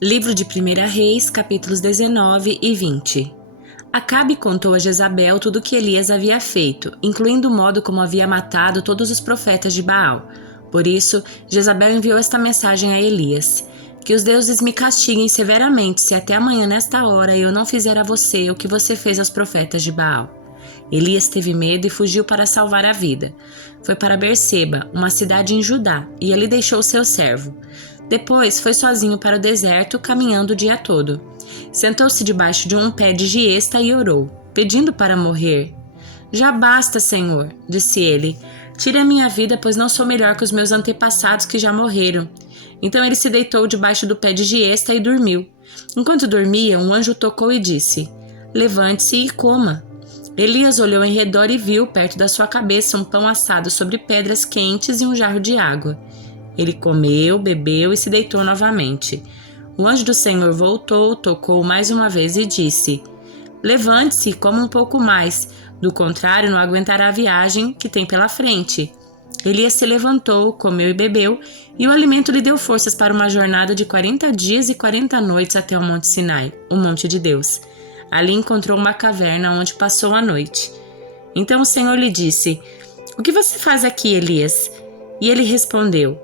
Livro de 1 Reis, capítulos 19 e 20. Acabe contou a Jezabel tudo o que Elias havia feito, incluindo o modo como havia matado todos os profetas de Baal. Por isso, Jezabel enviou esta mensagem a Elias: que os deuses me castiguem severamente se até amanhã nesta hora eu não fizer a você o que você fez aos profetas de Baal. Elias teve medo e fugiu para salvar a vida. Foi para Berseba, uma cidade em Judá, e ali deixou seu servo. Depois foi sozinho para o deserto, caminhando o dia todo. Sentou-se debaixo de um pé de giesta e orou, pedindo para morrer. Já basta, Senhor, disse ele. Tire a minha vida, pois não sou melhor que os meus antepassados que já morreram. Então ele se deitou debaixo do pé de giesta e dormiu. Enquanto dormia, um anjo tocou e disse: Levante-se e coma. Elias olhou em redor e viu, perto da sua cabeça, um pão assado sobre pedras quentes e um jarro de água. Ele comeu, bebeu e se deitou novamente. O anjo do Senhor voltou, tocou mais uma vez e disse: Levante-se e coma um pouco mais, do contrário não aguentará a viagem que tem pela frente. Elias se levantou, comeu e bebeu, e o alimento lhe deu forças para uma jornada de 40 dias e 40 noites até o Monte Sinai, o Monte de Deus. Ali encontrou uma caverna onde passou a noite. Então o Senhor lhe disse: O que você faz aqui, Elias? E ele respondeu: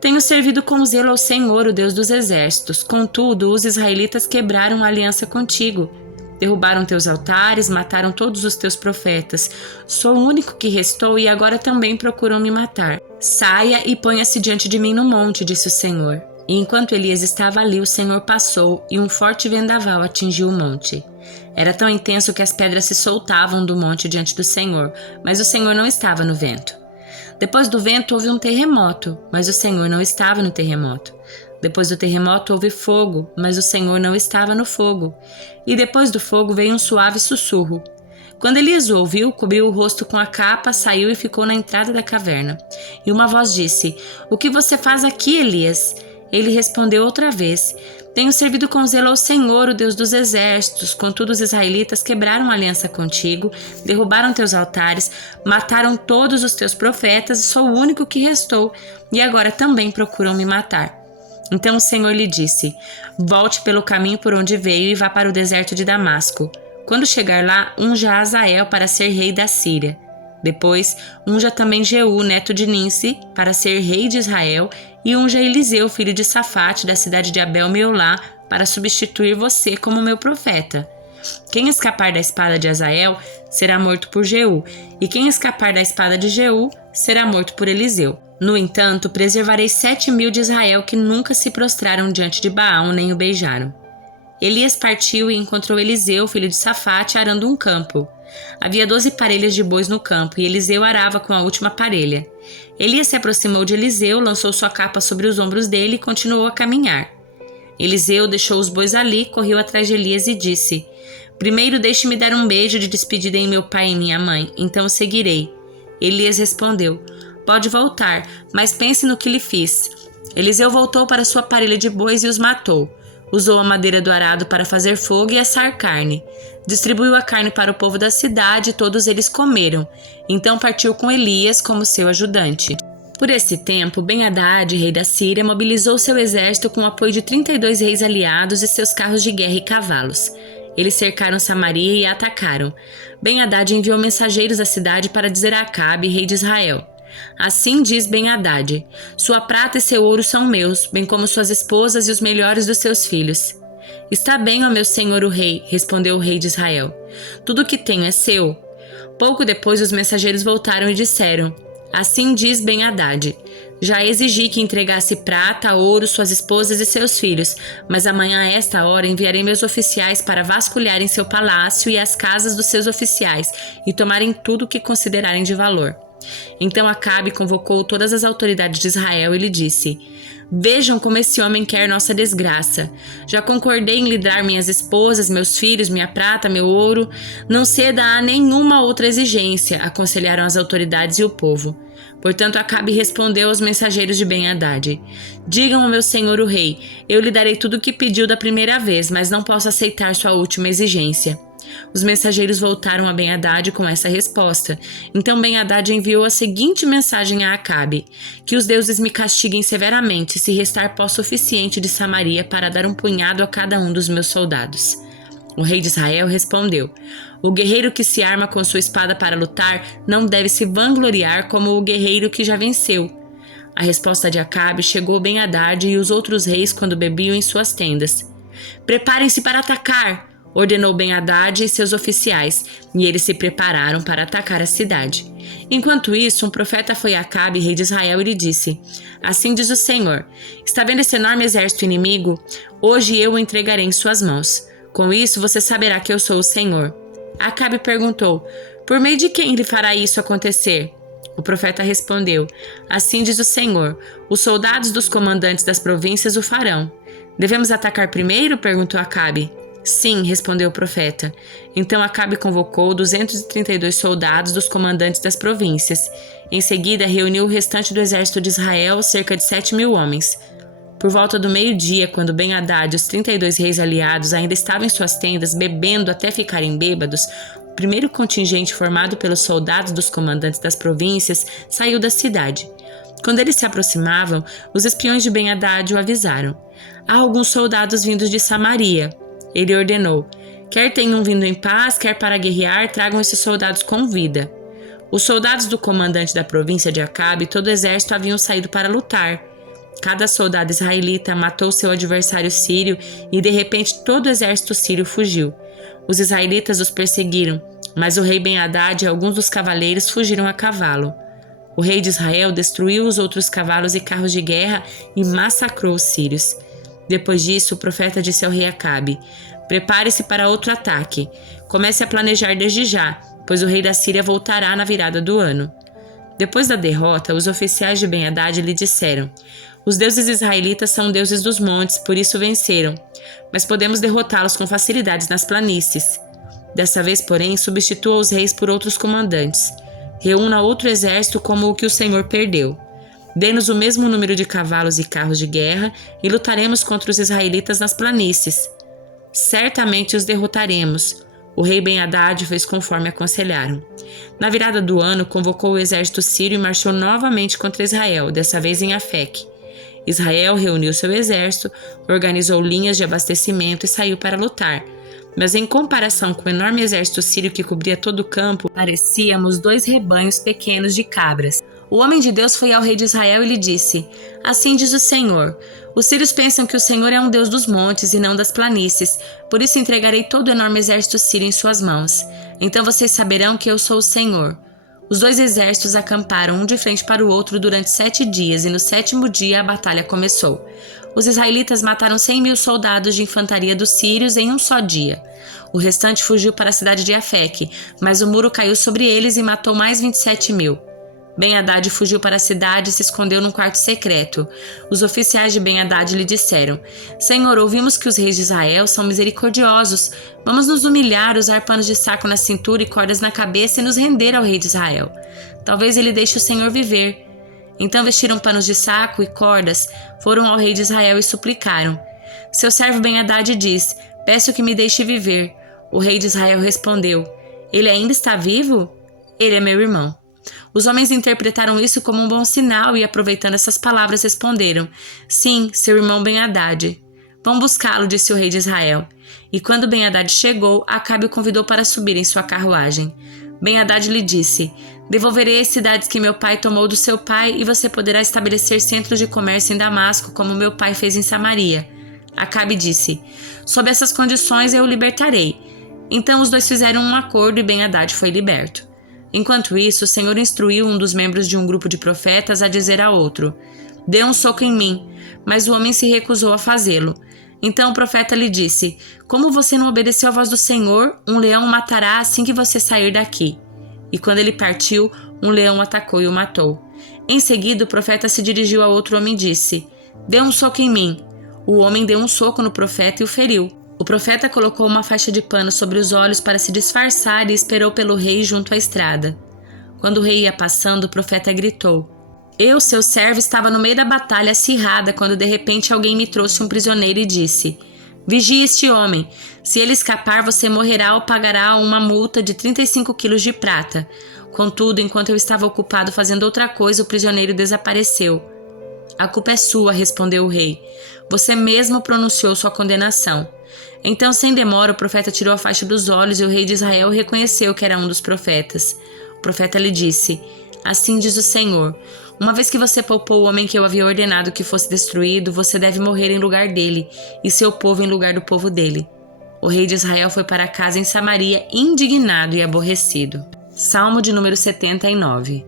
Tenho servido com zelo ao Senhor, o Deus dos exércitos. Contudo, os israelitas quebraram a aliança contigo. Derrubaram teus altares, mataram todos os teus profetas. Sou o único que restou e agora também procuram me matar. Saia e ponha-se diante de mim no monte, disse o Senhor. E enquanto Elias estava ali, o Senhor passou e um forte vendaval atingiu o monte. Era tão intenso que as pedras se soltavam do monte diante do Senhor, mas o Senhor não estava no vento. Depois do vento houve um terremoto, mas o Senhor não estava no terremoto. Depois do terremoto houve fogo, mas o Senhor não estava no fogo. E depois do fogo veio um suave sussurro. Quando Elias o ouviu, cobriu o rosto com a capa, saiu e ficou na entrada da caverna. E uma voz disse: O que você faz aqui, Elias? Ele respondeu outra vez: Tenho servido com zelo ao Senhor, o Deus dos exércitos. Contudo, os israelitas quebraram a aliança contigo, derrubaram teus altares, mataram todos os teus profetas e sou o único que restou, e agora também procuram me matar. Então o Senhor lhe disse: Volte pelo caminho por onde veio e vá para o deserto de Damasco. Quando chegar lá, unja Azael para ser rei da Síria. Depois, unja também Jeú, neto de Ninsi, para ser rei de Israel, e unja Eliseu, filho de Safate, da cidade de Abel-Meolá, para substituir você como meu profeta. Quem escapar da espada de Azael será morto por Jeú, e quem escapar da espada de Jeú será morto por Eliseu. No entanto, preservarei 7.000 de Israel que nunca se prostraram diante de Baal nem o beijaram. Elias partiu e encontrou Eliseu, filho de Safate, arando um campo. Havia 12 parelhas de bois no campo, e Eliseu arava com a última parelha. Elias se aproximou de Eliseu, lançou sua capa sobre os ombros dele e continuou a caminhar. Eliseu deixou os bois ali, correu atrás de Elias e disse: Primeiro deixe-me dar um beijo de despedida em meu pai e minha mãe, então o seguirei. Elias respondeu: Pode voltar, mas pense no que lhe fiz. Eliseu voltou para sua parelha de bois e os matou. Usou a madeira do arado para fazer fogo e assar carne. Distribuiu a carne para o povo da cidade e todos eles comeram. Então partiu com Elias como seu ajudante. Por esse tempo, Ben-Hadad, rei da Síria, mobilizou seu exército com o apoio de 32 reis aliados e seus carros de guerra e cavalos. Eles cercaram Samaria e a atacaram. Ben-Hadad enviou mensageiros à cidade para dizer a Acabe, rei de Israel: Assim diz Ben-Hadad: Sua prata e seu ouro são meus, bem como suas esposas e os melhores dos seus filhos. Está bem, ó meu senhor o rei, respondeu o rei de Israel. Tudo o que tenho é seu. Pouco depois os mensageiros voltaram e disseram: Assim diz Ben-Hadad: Já exigi que entregasse prata, ouro, suas esposas e seus filhos, mas amanhã a esta hora enviarei meus oficiais para vasculharem seu palácio e as casas dos seus oficiais e tomarem tudo o que considerarem de valor. Então Acabe convocou todas as autoridades de Israel e lhe disse: Vejam como esse homem quer nossa desgraça. Já concordei em lhe dar minhas esposas, meus filhos, minha prata, meu ouro. Não ceda a nenhuma outra exigência, aconselharam as autoridades e o povo. Portanto, Acabe respondeu aos mensageiros de Ben-Hadad: Digam ao meu senhor o rei: Eu lhe darei tudo o que pediu da primeira vez, mas não posso aceitar sua última exigência. Os mensageiros voltaram a Ben-Hadad com essa resposta. Então Ben-Hadad enviou a seguinte mensagem a Acabe: que os deuses me castiguem severamente se restar pó suficiente de Samaria para dar um punhado a cada um dos meus soldados. O rei de Israel respondeu: o guerreiro que se arma com sua espada para lutar não deve se vangloriar como o guerreiro que já venceu. A resposta de Acabe chegou a Ben-Hadad e os outros reis quando bebiam em suas tendas. Preparem-se para atacar! Ordenou Ben-Hadad e seus oficiais, e eles se prepararam para atacar a cidade. Enquanto isso, um profeta foi a Acabe, rei de Israel, e lhe disse: assim diz o Senhor, está vendo esse enorme exército inimigo? Hoje eu o entregarei em suas mãos. Com isso você saberá que eu sou o Senhor. Acabe perguntou: por meio de quem lhe fará isso acontecer? O profeta respondeu: assim diz o Senhor, os soldados dos comandantes das províncias o farão. Devemos atacar primeiro? Perguntou Acabe. Sim, respondeu o profeta. Então Acabe convocou 232 soldados dos comandantes das províncias. Em seguida, reuniu o restante do exército de Israel, cerca de 7.000 homens. Por volta do meio-dia, quando Ben-Hadad e os 32 reis aliados ainda estavam em suas tendas, bebendo até ficarem bêbados, o primeiro contingente formado pelos soldados dos comandantes das províncias saiu da cidade. Quando eles se aproximavam, os espiões de Ben-Hadad o avisaram: há alguns soldados vindos de Samaria. Ele ordenou: quer tenham vindo em paz, quer para guerrear, tragam esses soldados com vida. Os soldados do comandante da província de Acabe e todo o exército haviam saído para lutar. Cada soldado israelita matou seu adversário sírio e de repente todo o exército sírio fugiu. Os israelitas os perseguiram, mas o rei Ben-Hadad e alguns dos cavaleiros fugiram a cavalo. O rei de Israel destruiu os outros cavalos e carros de guerra e massacrou os sírios. Depois disso, o profeta disse ao rei Acabe: prepare-se para outro ataque. Comece a planejar desde já, pois o rei da Síria voltará na virada do ano. Depois da derrota, os oficiais de Ben-Hadad lhe disseram: os deuses israelitas são deuses dos montes, por isso venceram, mas podemos derrotá-los com facilidades nas planícies. Dessa vez, porém, substitua os reis por outros comandantes. Reúna outro exército como o que o Senhor perdeu. Dê-nos o mesmo número de cavalos e carros de guerra e lutaremos contra os israelitas nas planícies. Certamente os derrotaremos. O rei Ben-Hadad fez conforme aconselharam. Na virada do ano, convocou o exército sírio e marchou novamente contra Israel, dessa vez em Afec. Israel reuniu seu exército, organizou linhas de abastecimento e saiu para lutar. Mas em comparação com o enorme exército sírio que cobria todo o campo, parecíamos 2 rebanhos pequenos de cabras. O homem de Deus foi ao rei de Israel e lhe disse: assim diz o Senhor, os sírios pensam que o Senhor é um Deus dos montes e não das planícies, por isso entregarei todo o enorme exército sírio em suas mãos. Então vocês saberão que eu sou o Senhor. Os 2 exércitos acamparam um de frente para o outro durante 7 dias e no 7º dia a batalha começou. Os israelitas mataram 100.000 soldados de infantaria dos sírios em um só dia. O restante fugiu para a cidade de Afec, mas o muro caiu sobre eles e matou mais 27.000. Ben-Hadad fugiu para a cidade e se escondeu num quarto secreto. Os oficiais de Ben-Hadad lhe disseram: Senhor, ouvimos que os reis de Israel são misericordiosos. Vamos nos humilhar, usar panos de saco na cintura e cordas na cabeça e nos render ao rei de Israel. Talvez ele deixe o Senhor viver. Então vestiram panos de saco e cordas, foram ao rei de Israel e suplicaram. Seu servo Ben-Hadad diz: peço que me deixe viver. O rei de Israel respondeu: ele ainda está vivo? Ele é meu irmão. Os homens interpretaram isso como um bom sinal e, aproveitando essas palavras, responderam: sim, seu irmão Ben-Hadad. Vão buscá-lo, disse o rei de Israel. E quando Ben-Hadad chegou, Acabe o convidou para subir em sua carruagem. Ben-Hadad lhe disse: devolverei as cidades que meu pai tomou do seu pai e você poderá estabelecer centros de comércio em Damasco, como meu pai fez em Samaria. Acabe disse: sob essas condições eu o libertarei. Então os dois fizeram um acordo e Ben-Hadad foi liberto. Enquanto isso, o Senhor instruiu um dos membros de um grupo de profetas a dizer a outro: dê um soco em mim. Mas o homem se recusou a fazê-lo. Então o profeta lhe disse: como você não obedeceu à voz do Senhor, um leão o matará assim que você sair daqui. E quando ele partiu, um leão o atacou e o matou. Em seguida, o profeta se dirigiu a outro homem e disse: dê um soco em mim. O homem deu um soco no profeta e o feriu. O profeta colocou uma faixa de pano sobre os olhos para se disfarçar e esperou pelo rei junto à estrada. Quando o rei ia passando, o profeta gritou: eu, seu servo, estava no meio da batalha acirrada quando de repente alguém me trouxe um prisioneiro e disse: Vigie este homem. Se ele escapar, você morrerá ou pagará uma multa de 35 quilos de prata. Contudo, enquanto eu estava ocupado fazendo outra coisa, o prisioneiro desapareceu. A culpa é sua, respondeu o rei. Você mesmo pronunciou sua condenação. Então, sem demora, o profeta tirou a faixa dos olhos e o rei de Israel reconheceu que era um dos profetas. O profeta lhe disse: assim diz o Senhor, uma vez que você poupou o homem que eu havia ordenado que fosse destruído, você deve morrer em lugar dele, e seu povo em lugar do povo dele. O rei de Israel foi para casa em Samaria, indignado e aborrecido. Salmo de número 79.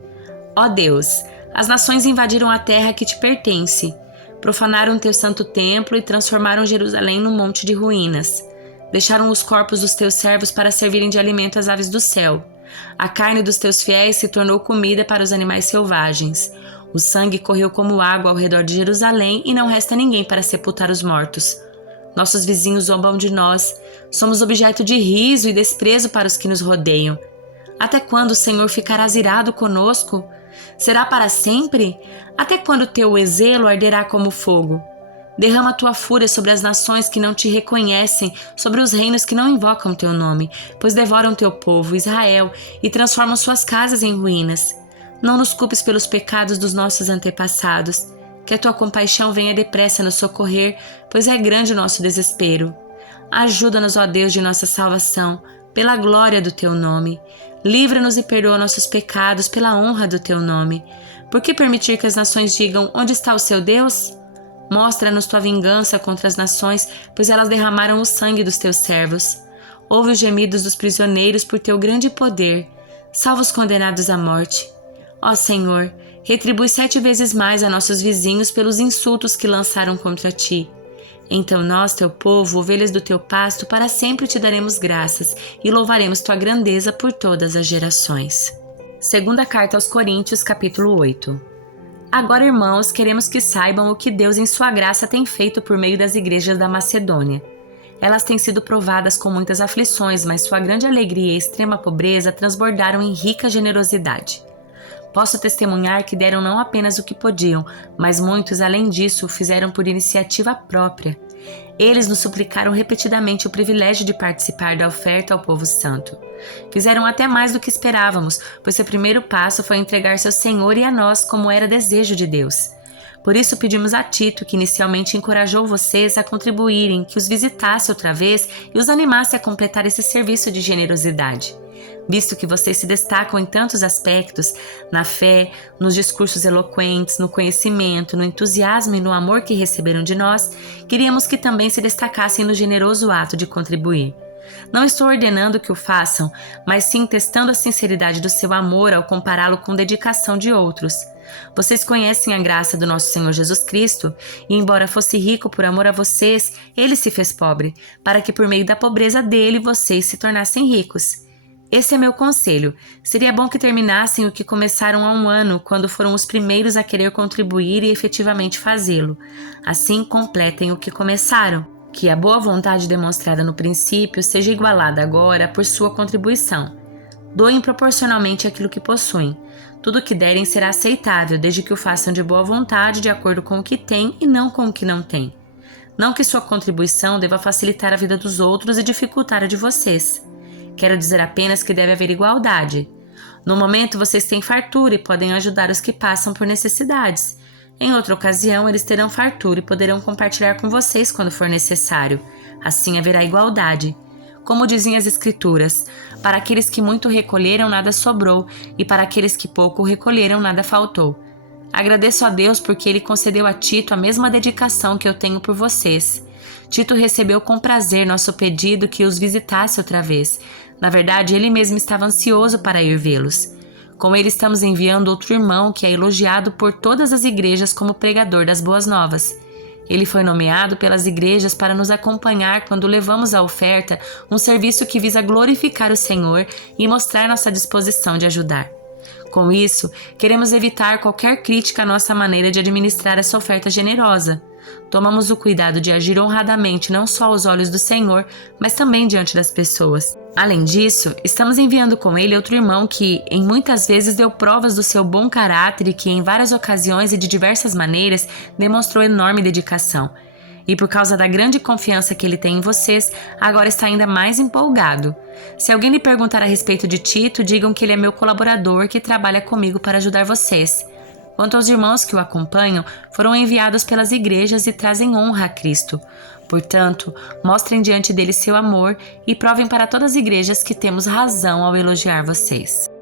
Ó Deus, as nações invadiram a terra que te pertence, profanaram teu santo templo e transformaram Jerusalém num monte de ruínas. Deixaram os corpos dos teus servos para servirem de alimento às aves do céu. A carne dos teus fiéis se tornou comida para os animais selvagens. O sangue correu como água ao redor de Jerusalém e não resta ninguém para sepultar os mortos. Nossos vizinhos zombam de nós. Somos objeto de riso e desprezo para os que nos rodeiam. Até quando o Senhor ficará irado conosco? Será para sempre? Até quando teu zelo arderá como fogo? Derrama tua fúria sobre as nações que não te reconhecem, sobre os reinos que não invocam teu nome, pois devoram teu povo, Israel, e transformam suas casas em ruínas. Não nos culpes pelos pecados dos nossos antepassados. Que a tua compaixão venha depressa nos socorrer, pois é grande o nosso desespero. Ajuda-nos, ó Deus de nossa salvação, pela glória do teu nome. Livra-nos e perdoa nossos pecados pela honra do teu nome. Por que permitir que as nações digam: onde está o seu Deus? Mostra-nos tua vingança contra as nações, pois elas derramaram o sangue dos teus servos. Ouve os gemidos dos prisioneiros por teu grande poder. Salva os condenados à morte. Ó Senhor, retribui 7 vezes mais a nossos vizinhos pelos insultos que lançaram contra ti. Então nós, teu povo, ovelhas do teu pasto, para sempre te daremos graças e louvaremos tua grandeza por todas as gerações. Segunda carta aos Coríntios, capítulo 8. Agora, irmãos, queremos que saibam o que Deus em sua graça tem feito por meio das igrejas da Macedônia. Elas têm sido provadas com muitas aflições, mas sua grande alegria e extrema pobreza transbordaram em rica generosidade. Posso testemunhar que deram não apenas o que podiam, mas muitos, além disso, o fizeram por iniciativa própria. Eles nos suplicaram repetidamente o privilégio de participar da oferta ao povo santo. Fizeram até mais do que esperávamos, pois seu primeiro passo foi entregar-se ao Senhor e a nós, como era desejo de Deus. Por isso pedimos a Tito, que inicialmente encorajou vocês a contribuírem, que os visitasse outra vez e os animasse a completar esse serviço de generosidade. Visto que vocês se destacam em tantos aspectos, na fé, nos discursos eloquentes, no conhecimento, no entusiasmo e no amor que receberam de nós, queríamos que também se destacassem no generoso ato de contribuir. Não estou ordenando que o façam, mas sim testando a sinceridade do seu amor ao compará-lo com dedicação de outros. Vocês conhecem a graça do nosso Senhor Jesus Cristo, e embora fosse rico por amor a vocês, ele se fez pobre, para que por meio da pobreza dele vocês se tornassem ricos. Esse é meu conselho. Seria bom que terminassem o que começaram há 1 ano, quando foram os primeiros a querer contribuir e efetivamente fazê-lo. Assim, completem o que começaram. Que a boa vontade demonstrada no princípio seja igualada agora por sua contribuição. Doem proporcionalmente aquilo que possuem. Tudo o que derem será aceitável, desde que o façam de boa vontade, de acordo com o que têm e não com o que não têm. Não que sua contribuição deva facilitar a vida dos outros e dificultar a de vocês. Quero dizer apenas que deve haver igualdade. No momento, vocês têm fartura e podem ajudar os que passam por necessidades. Em outra ocasião, eles terão fartura e poderão compartilhar com vocês quando for necessário. Assim haverá igualdade. Como dizem as Escrituras, para aqueles que muito recolheram, nada sobrou, e para aqueles que pouco recolheram, nada faltou. Agradeço a Deus porque Ele concedeu a Tito a mesma dedicação que eu tenho por vocês. Tito recebeu com prazer nosso pedido que os visitasse outra vez. Na verdade, ele mesmo estava ansioso para ir vê-los. Com ele estamos enviando outro irmão que é elogiado por todas as igrejas como pregador das boas novas. Ele foi nomeado pelas igrejas para nos acompanhar quando levamos à oferta um serviço que visa glorificar o Senhor e mostrar nossa disposição de ajudar. Com isso, queremos evitar qualquer crítica à nossa maneira de administrar essa oferta generosa. Tomamos o cuidado de agir honradamente não só aos olhos do Senhor, mas também diante das pessoas. Além disso, estamos enviando com ele outro irmão que, em muitas vezes, deu provas do seu bom caráter e que, em várias ocasiões e de diversas maneiras, demonstrou enorme dedicação. E por causa da grande confiança que ele tem em vocês, agora está ainda mais empolgado. Se alguém lhe perguntar a respeito de Tito, digam que ele é meu colaborador que trabalha comigo para ajudar vocês. Quanto aos irmãos que o acompanham, foram enviados pelas igrejas e trazem honra a Cristo. Portanto, mostrem diante deles seu amor e provem para todas as igrejas que temos razão ao elogiar vocês.